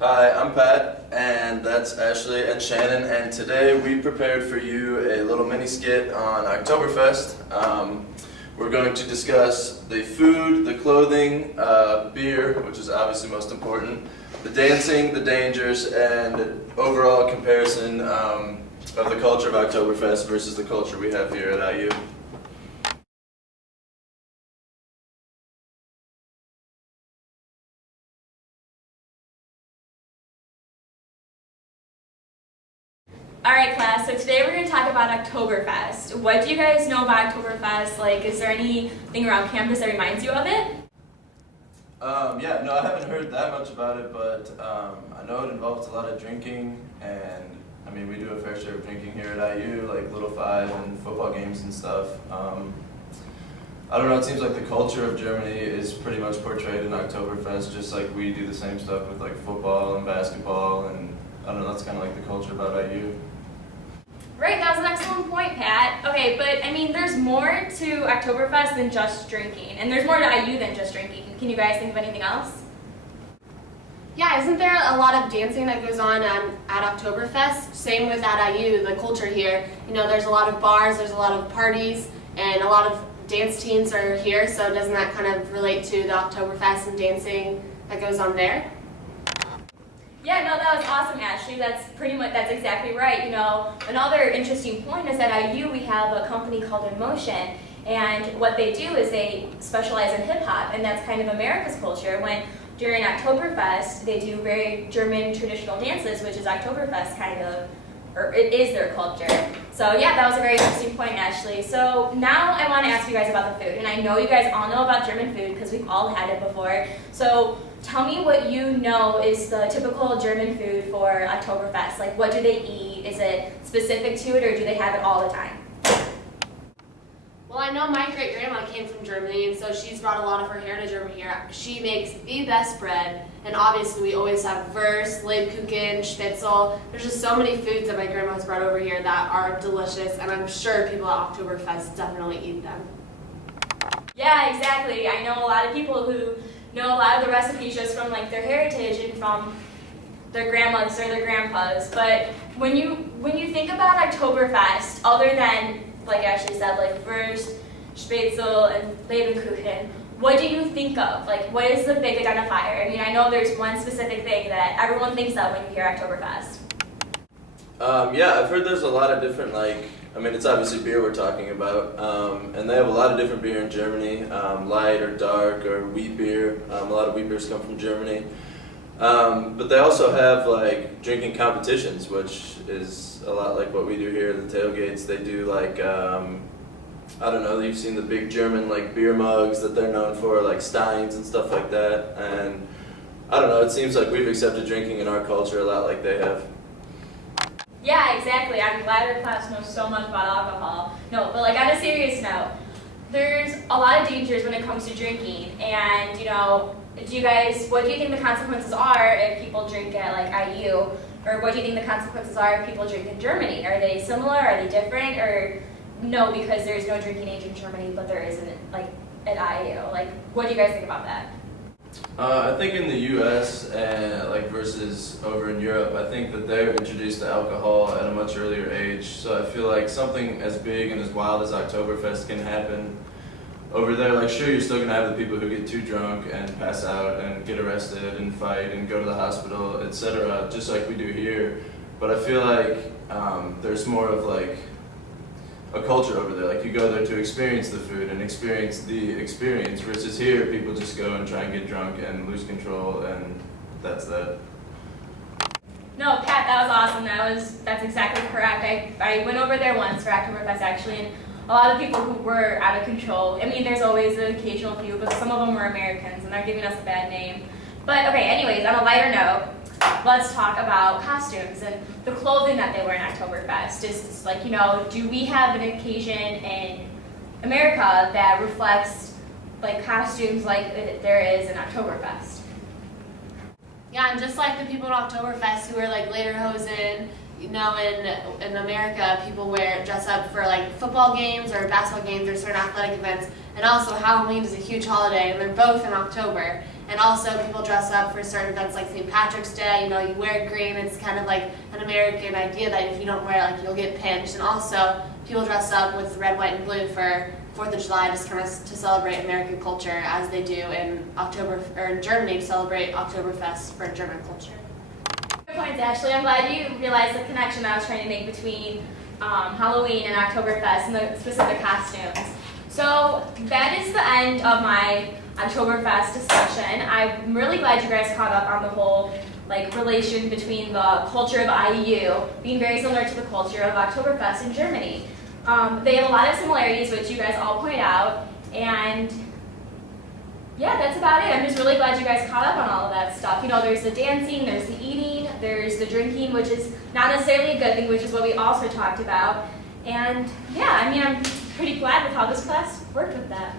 Hi, I'm Pat, and that's Ashley and Shannon, and today we prepared for you a little mini skit on Oktoberfest. We're going to discuss the food, the clothing, beer, which is obviously most important, the dancing, the dangers, and overall comparison of the culture of Oktoberfest versus the culture we have here at IU. Alright class, so today we're going to talk about Oktoberfest. What do you guys know about Oktoberfest? Like, is there anything around campus that reminds you of it? Yeah, no, I haven't heard that much about it, but I know it involves a lot of drinking, and I mean, we do a fair share of drinking here at IU, like Little Five and football games and stuff. I don't know, it seems like the culture of Germany is pretty much portrayed in Oktoberfest, just like we do the same stuff with like football and basketball, and I don't know, that's kind of like the culture about IU. Right, that was an excellent point, Pat. Okay, but I mean, there's more to Oktoberfest than just drinking, and there's more to IU than just drinking. Can you guys think of anything else? Yeah, isn't there a lot of dancing that goes on at Oktoberfest? Same with at IU, the culture here. You know, there's a lot of bars, there's a lot of parties, and a lot of dance teams are here, so doesn't that kind of relate to the Oktoberfest and dancing that goes on there? Yeah, no, that was awesome, Ashley. That's exactly right. You know, another interesting point is that at IU we have a company called In Motion, and what they do is they specialize in hip hop, and that's kind of America's culture. When during Oktoberfest, they do very German traditional dances, which is Oktoberfest kind of, or it is their culture. So yeah, that was a very interesting point, Ashley. So now I want to ask you guys about the food, and I know you guys all know about German food because we've all had it before. So tell me what you know is the typical German food for Oktoberfest. Like, what do they eat? Is it specific to it, or do they have it all the time? Well, I know my great-grandma came from Germany, and so she's brought a lot of her heritage over here. She makes the best bread, and obviously we always have Wurst, Lebkuchen, Schnitzel. There's just so many foods that my grandma has brought over here that are delicious, and I'm sure people at Oktoberfest definitely eat them. Yeah, exactly. I know a lot of people who know a lot of the recipes just from like their heritage and from their grandmas or their grandpas. But when you think about Oktoberfest, other than, like Ashley said, like Wurst, Spätzle, and Lebkuchen, what do you think of? Like, what is the big identifier? I mean, I know there's one specific thing that everyone thinks of when you hear Oktoberfest. Yeah, I've heard there's a lot of different, I mean, it's obviously beer we're talking about, and they have a lot of different beer in Germany, light or dark or wheat beer. A lot of wheat beers come from Germany. But they also have like drinking competitions, which is a lot like what we do here at the tailgates. They do like, I don't know, you've seen the big German like beer mugs that they're known for, like Steins and stuff like that. And I don't know, it seems like we've accepted drinking in our culture a lot like they have. Yeah, exactly. I'm glad our class knows so much about alcohol. No, but like on a serious note, there's a lot of dangers when it comes to drinking. And, you know, what do you think the consequences are if people drink at like IU? Or what do you think the consequences are if people drink in Germany? Are they similar? Are they different? Or no, because there's no drinking age in Germany, but there isn't like at IU? Like, what do you guys think about that? I think in the U.S. like versus over in Europe, I think that they're introduced to alcohol at a much earlier age. So I feel like something as big and as wild as Oktoberfest can happen over there. Like, sure, you're still gonna have the people who get too drunk and pass out and get arrested and fight and go to the hospital, etc., just like we do here. But I feel like there's more of like a culture over there. Like, you go there to experience the food and experience the experience, versus here people just go and try and get drunk and lose control, and that's that. No, Pat, that was awesome. That's exactly correct. I went over there once for Oktoberfest actually, and a lot of people who were out of control. I mean, there's always an occasional few, but some of them were Americans, and they're giving us a bad name. But okay, anyways, on a lighter note, let's talk about costumes and the clothing that they wear in Oktoberfest. Is like, you know, do we have an occasion in America that reflects like costumes like there is in Oktoberfest? Yeah, and just like the people at Oktoberfest who wear like lederhosen, you know, in America, people dress up for like football games or basketball games or certain athletic events. And also Halloween is a huge holiday, and they're both in October. And also people dress up for certain events like St. Patrick's Day. You know, you wear green. It's kind of like an American idea that if you don't wear it, like, you'll get pinched. And also people dress up with red, white, and blue for 4th of July, just kind of to celebrate American culture, as they do in in Germany to celebrate Oktoberfest for German culture. Good points, Ashley. I'm glad you realized the connection that I was trying to make between Halloween and Oktoberfest and the specific costumes. So that is the end of my Oktoberfest discussion. I'm really glad you guys caught up on the whole relation between the culture of IU being very similar to the culture of Oktoberfest in Germany. They have a lot of similarities, which you guys all point out, and yeah, that's about it. I'm just really glad you guys caught up on all of that stuff. You know, there's the dancing, there's the eating, there's the drinking, which is not necessarily a good thing, which is what we also talked about. And yeah, I mean, I'm pretty glad with how this class worked with that.